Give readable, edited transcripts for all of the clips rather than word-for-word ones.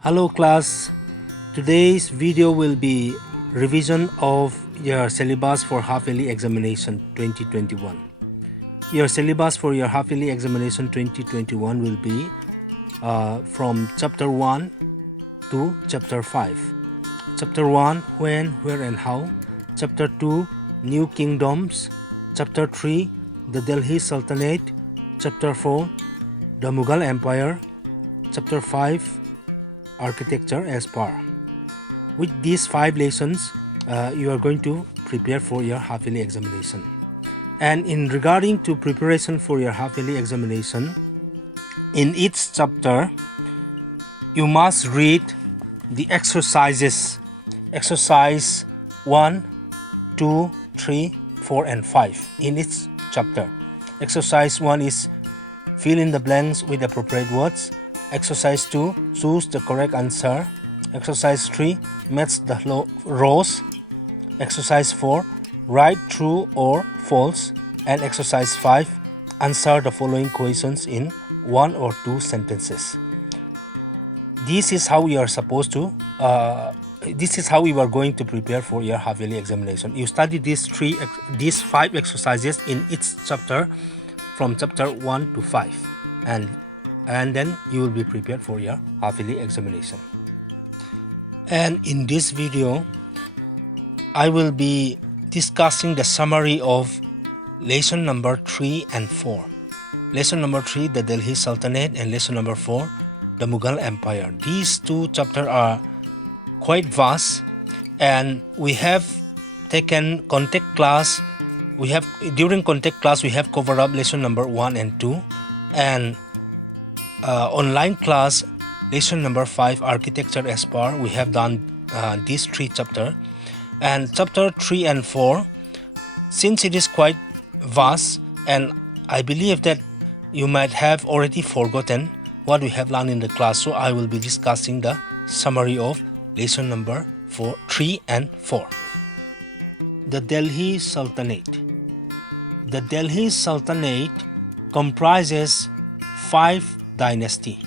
Hello class, today's video will be revision of your syllabus for half-yearly examination 2021. Your syllabus for your half-yearly examination 2021 will be from Chapter 1 to Chapter 5. Chapter 1, when, where and how. Chapter 2, New Kingdoms. Chapter 3, the Delhi Sultanate. Chapter 4, the Mughal Empire. Chapter 5, Architecture as per. With these 5 lessons, you are going to prepare for your half-yearly examination. And in regarding to preparation for your half-yearly examination, in each chapter, you must read the exercises. Exercise 1, 2, 3, 4 and 5 in each chapter. Exercise 1 is fill in the blanks with appropriate words. Exercise 2, choose the correct answer. Exercise 3, match the rows. Exercise 4, write true or false. And exercise 5, answer the following questions in 1 or 2 sentences. This is how you are supposed to this is how you are going to prepare for your half-yearly examination. You study these 5 exercises in each chapter from chapter 1 to 5 and then you will be prepared for your half-yearly examination. And in this video, I will be discussing the summary of lesson number 3 and 4. Lesson number 3, the Delhi Sultanate, and lesson number 4, the Mughal Empire. These 2 chapters are quite vast, and we have taken contact class. During contact class we have covered up lesson number 1 and 2, and online class lesson number 5, architecture as per, we have done these 3 chapters. And chapter 3 and 4, since it is quite vast, and I believe that you might have already forgotten what we have learned in the class, so I will be discussing the summary of lesson number 3 and 4. The Delhi Sultanate. The Delhi Sultanate comprises 5 dynasty: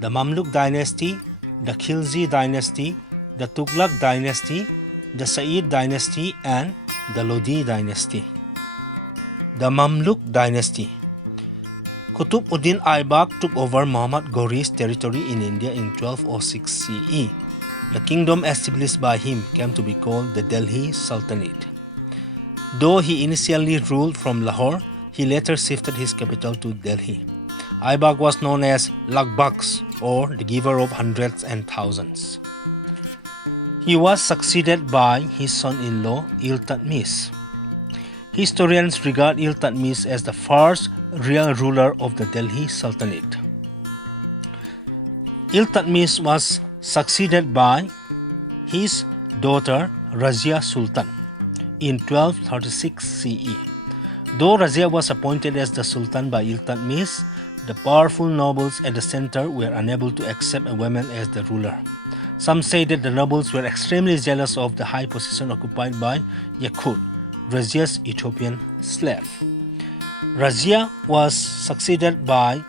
the Mamluk dynasty, the Khilji dynasty, the Tughlaq dynasty, the Sayyid dynasty, and the Lodi dynasty. The Mamluk dynasty. Qutb-ud-Din Aibak took over Muhammad Ghori's territory in India in 1206 CE. The kingdom established by him came to be called the Delhi Sultanate. Though he initially ruled from Lahore, he later shifted his capital to Delhi. Aibak was known as Lagbaks, or the giver of hundreds and thousands. He was succeeded by his son-in-law Iltutmish. Historians regard Iltutmish as the first real ruler of the Delhi Sultanate. Iltutmish was succeeded by his daughter Razia Sultan in 1236 CE. Though Razia was appointed as the Sultan by Iltutmish, the powerful nobles at the center were unable to accept a woman as the ruler. Some say that the nobles were extremely jealous of the high position occupied by Yakur, Razia's Ethiopian slave. Razia was succeeded by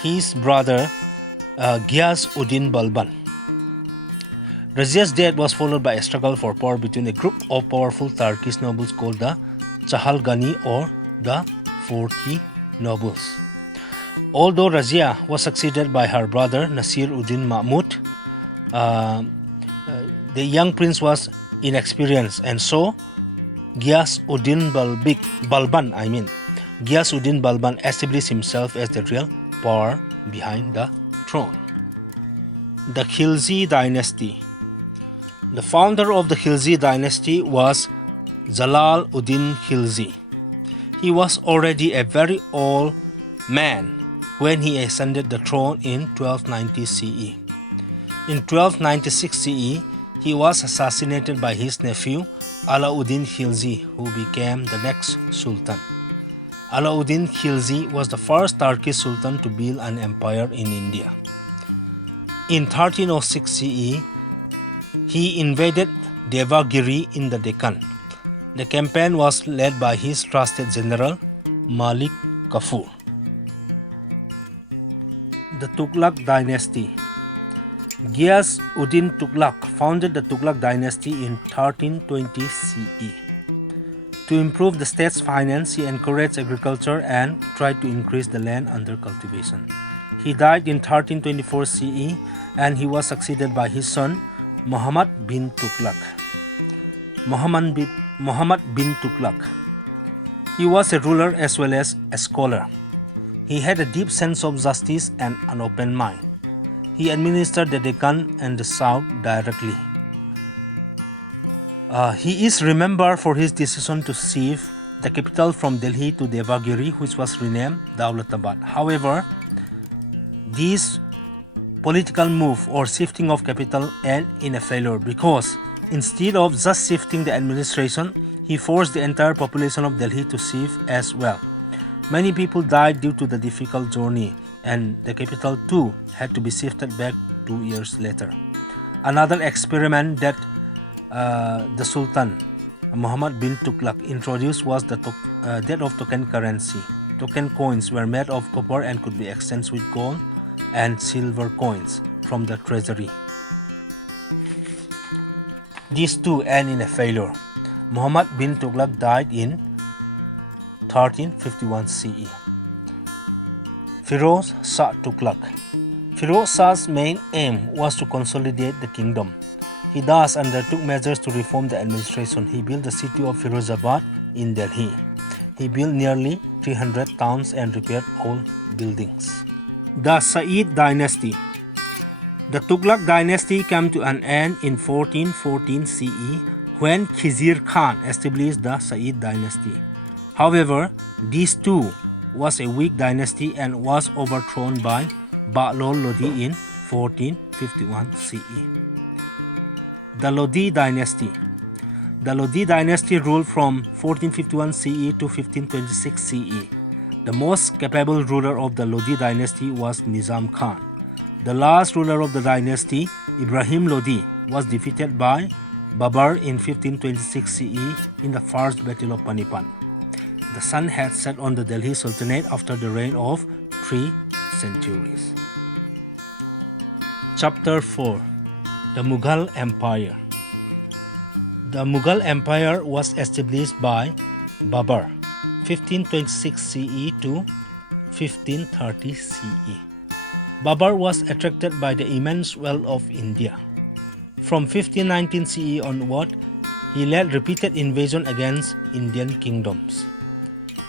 his brother Ghiyas-ud-Din Balban. Razia's death was followed by a struggle for power between a group of powerful Turkish nobles called the Chahalgani, or the 40 nobles. Although Razia was succeeded by her brother Nasir-ud-Din Mahmud, the young prince was inexperienced, and so Ghiyas-ud-Din Balban established himself as the real power behind the throne. The Khilji dynasty. The founder of the Khilji dynasty was Jalal-ud-Din Khilji. He was already a very old man when he ascended the throne in 1290 CE. In 1296 CE, he was assassinated by his nephew Alauddin Khilji, who became the next sultan. Alauddin Khilji was the first Turkish sultan to build an empire in India. In 1306 CE, he invaded Devagiri in the Deccan. The campaign was led by his trusted general Malik Kafur. The Tughlaq dynasty. Ghiyas-Uddin Tughlaq founded the Tughlaq dynasty in 1320 CE. To improve the state's finance, he encouraged agriculture and tried to increase the land under cultivation. He died in 1324 CE and he was succeeded by his son Muhammad bin Tughlaq. Muhammad bin Tughlaq. He was a ruler as well as a scholar. He had a deep sense of justice and an open mind. He administered the Deccan and the South directly. He is remembered for his decision to shift the capital from Delhi to Devagiri, which was renamed Daulatabad. However, this political move or shifting of capital ended in a failure because instead of just shifting the administration, he forced the entire population of Delhi to shift as well. Many people died due to the difficult journey, and the capital too had to be shifted back 2 years later. Another experiment that the Sultan Muhammad bin Tughlaq introduced was that of token currency. Token coins were made of copper and could be exchanged with gold and silver coins from the treasury. These two ended in a failure. Muhammad bin Tughlaq died in 1351 CE. Firoz Shah Tughlaq. Firoz Shah's main aim was to consolidate the kingdom. He thus undertook measures to reform the administration. He built the city of Firozabad in Delhi. He built nearly 300 towns and repaired all buildings. The Sayyid dynasty. The Tughlaq dynasty came to an end in 1414 CE when Khizr Khan established the Sayyid dynasty. However, this too was a weak dynasty and was overthrown by Ba'lol Lodi in 1451 CE. The Lodi dynasty. The Lodi dynasty ruled from 1451 CE to 1526 CE. The most capable ruler of the Lodi dynasty was Nizam Khan. The last ruler of the dynasty, Ibrahim Lodi, was defeated by Babur in 1526 CE in the First Battle of Panipat. The sun had set on the Delhi Sultanate after the reign of 3 centuries. Chapter 4. The Mughal Empire. The Mughal Empire was established by Babur, 1526 CE to 1530 CE. Babur was attracted by the immense wealth of India. From 1519 CE onward, he led repeated invasions against Indian kingdoms.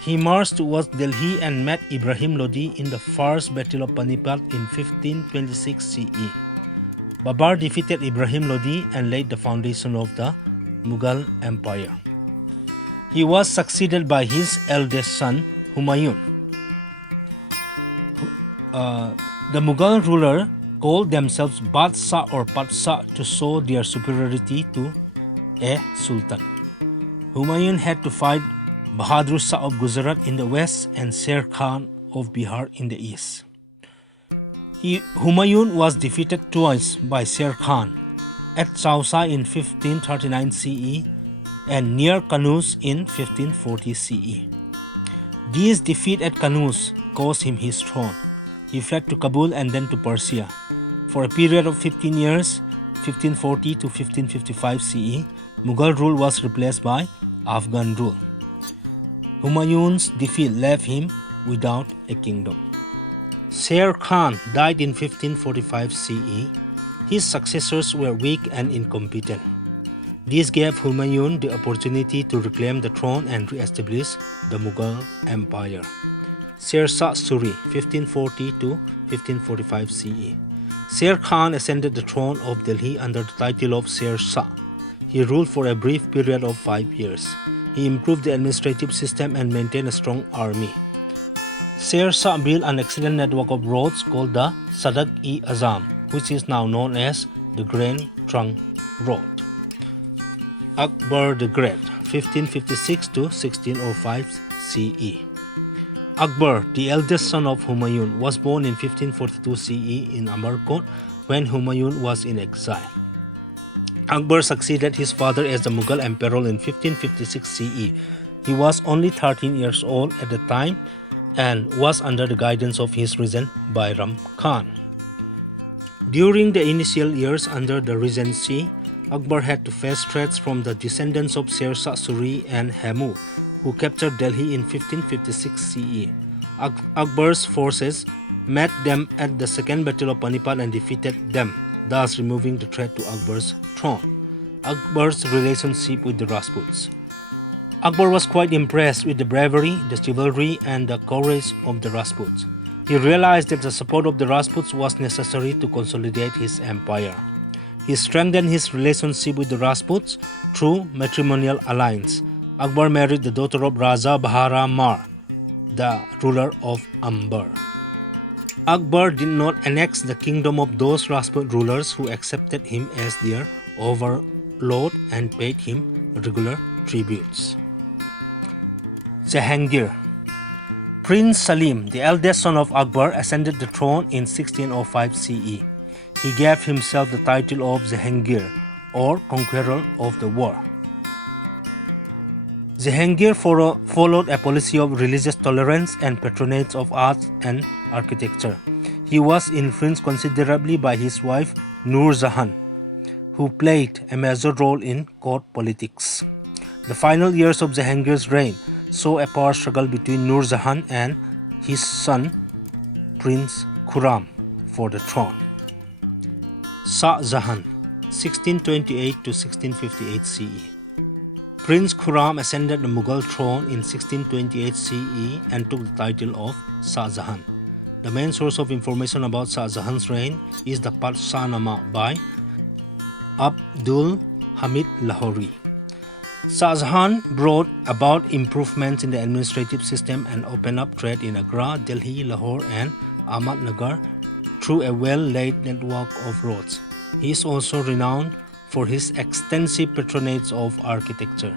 He marched towards Delhi and met Ibrahim Lodi in the First Battle of Panipat in 1526 CE. Babur defeated Ibrahim Lodi and laid the foundation of the Mughal Empire. He was succeeded by his eldest son, Humayun. The Mughal ruler called themselves Badshah or Padshah to show their superiority to a sultan. Humayun had to fight Bahadur Shah of Gujarat in the west and Sher Khan of Bihar in the east. Humayun was defeated twice by Sher Khan, at Chausa in 1539 CE and near Kanauj in 1540 CE. This defeat at Kanauj cost him his throne. He fled to Kabul and then to Persia. For a period of 15 years, 1540 to 1555 CE, Mughal rule was replaced by Afghan rule. Humayun's defeat left him without a kingdom. Sher Khan died in 1545 CE. His successors were weak and incompetent. This gave Humayun the opportunity to reclaim the throne and re-establish the Mughal Empire. Sher Shah Suri, 1540 to 1545 CE. Sher Khan ascended the throne of Delhi under the title of Sher Shah. He ruled for a brief period of 5 years. He improved the administrative system and maintained a strong army. Sher Shah built an excellent network of roads called the Sadak-e-Azam, which is now known as the Grand Trunk Road. Akbar the Great, 1556 to 1605 CE. Akbar, the eldest son of Humayun, was born in 1542 CE in Amarkot when Humayun was in exile. Akbar succeeded his father as the Mughal emperor in 1556 CE. He was only 13 years old at the time and was under the guidance of his regent Bairam Khan. During the initial years under the regency, Akbar had to face threats from the descendants of Sher Shah Suri and Hamu, who captured Delhi in 1556 CE. Akbar's forces met them at the Second Battle of Panipat and defeated them, thus removing the threat to Akbar's throne. Akbar's relationship with the Rajputs. Akbar was quite impressed with the bravery, the chivalry, and the courage of the Rajputs. He realized that the support of the Rajputs was necessary to consolidate his empire. He strengthened his relationship with the Rajputs through matrimonial alliance. Akbar married the daughter of Raja Bahara Mar, the ruler of Amber. Akbar did not annex the kingdom of those Rajput rulers who accepted him as their overlord and paid him regular tributes. Jahangir. Prince Salim, the eldest son of Akbar, ascended the throne in 1605 CE. He gave himself the title of Jahangir, or Conqueror of the World. Jahangir followed a policy of religious tolerance and patronage of art and architecture. He was influenced considerably by his wife Nur Jahan, who played a major role in court politics. The final years of Jahangir's reign saw a power struggle between Nur Jahan and his son Prince Khurram for the throne. Shah Jahan, 1628 to 1658 CE. Prince Khurram ascended the Mughal throne in 1628 CE and took the title of Shah Jahan. The main source of information about Shah Jahan's reign is the Padshahnama by Abdul Hamid Lahori. Shah Jahan brought about improvements in the administrative system and opened up trade in Agra, Delhi, Lahore and Ahmadnagar through a well-laid network of roads. He is also renowned for his extensive patronage of architecture.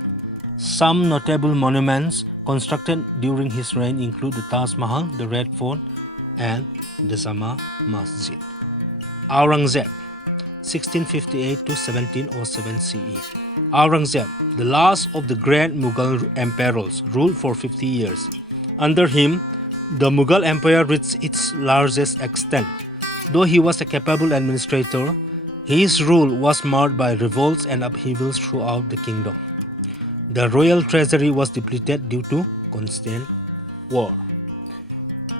Some notable monuments constructed during his reign include the Taj Mahal, the Red Fort and the Jama Masjid. Aurangzeb, 1658 to 1707 CE. Aurangzeb, the last of the great Mughal emperors, ruled for 50 years. Under him, the Mughal Empire reached its largest extent. Though he was a capable administrator, his rule was marred by revolts and upheavals throughout the kingdom. The royal treasury was depleted due to constant war.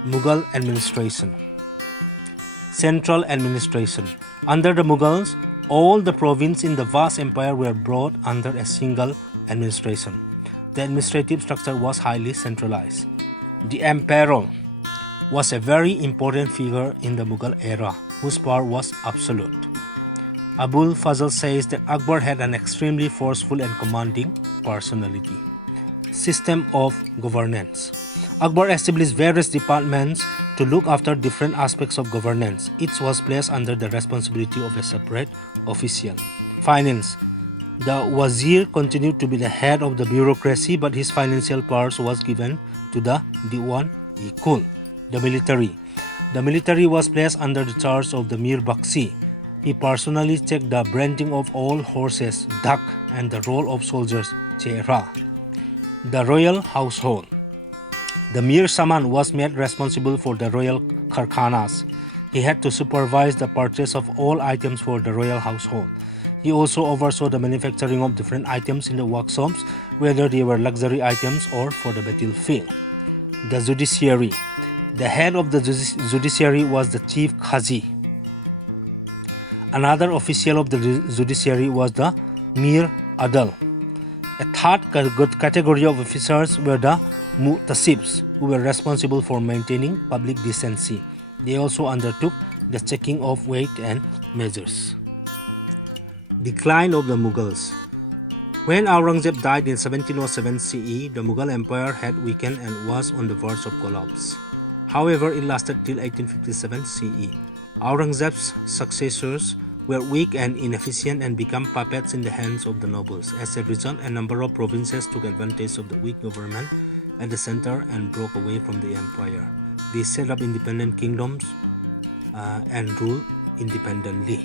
Mughal Administration. Central Administration. Under the Mughals, all the provinces in the vast empire were brought under a single administration. The administrative structure was highly centralized. The emperor was a very important figure in the Mughal era, whose power was absolute. Abul Fazl says that Akbar had an extremely forceful and commanding personality. System of governance. Akbar established various departments to look after different aspects of governance. Each was placed under the responsibility of a separate official. Finance. The Wazir continued to be the head of the bureaucracy, but his financial powers was given to the Diwan-e-Kul. The military. The military was placed under the charge of the Mir Bakshi. He personally checked the branding of all horses, dak, and the roll of soldiers, chehra. The royal household. The Mir Saman was made responsible for the royal karkhanas. He had to supervise the purchase of all items for the royal household. He also oversaw the manufacturing of different items in the workshops, whether they were luxury items or for the battlefield. The judiciary. The head of the judiciary was the chief Qazi. Another official of the judiciary was the Mir Adal. A third category of officers were the Mu'tasibs, who were responsible for maintaining public decency. They also undertook the checking of weight and measures. Decline of the Mughals. When Aurangzeb died in 1707 CE, the Mughal Empire had weakened and was on the verge of collapse. However, it lasted till 1857 CE. Aurangzeb's successors were weak and inefficient and became puppets in the hands of the nobles. As a result, a number of provinces took advantage of the weak government at the center and broke away from the empire. They set up independent kingdoms and ruled independently.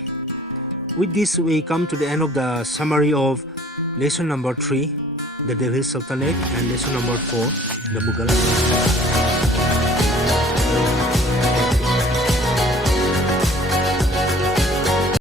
With this, we come to the end of the summary of lesson number 3, the Delhi Sultanate, and lesson number 4, the Mughal Empire.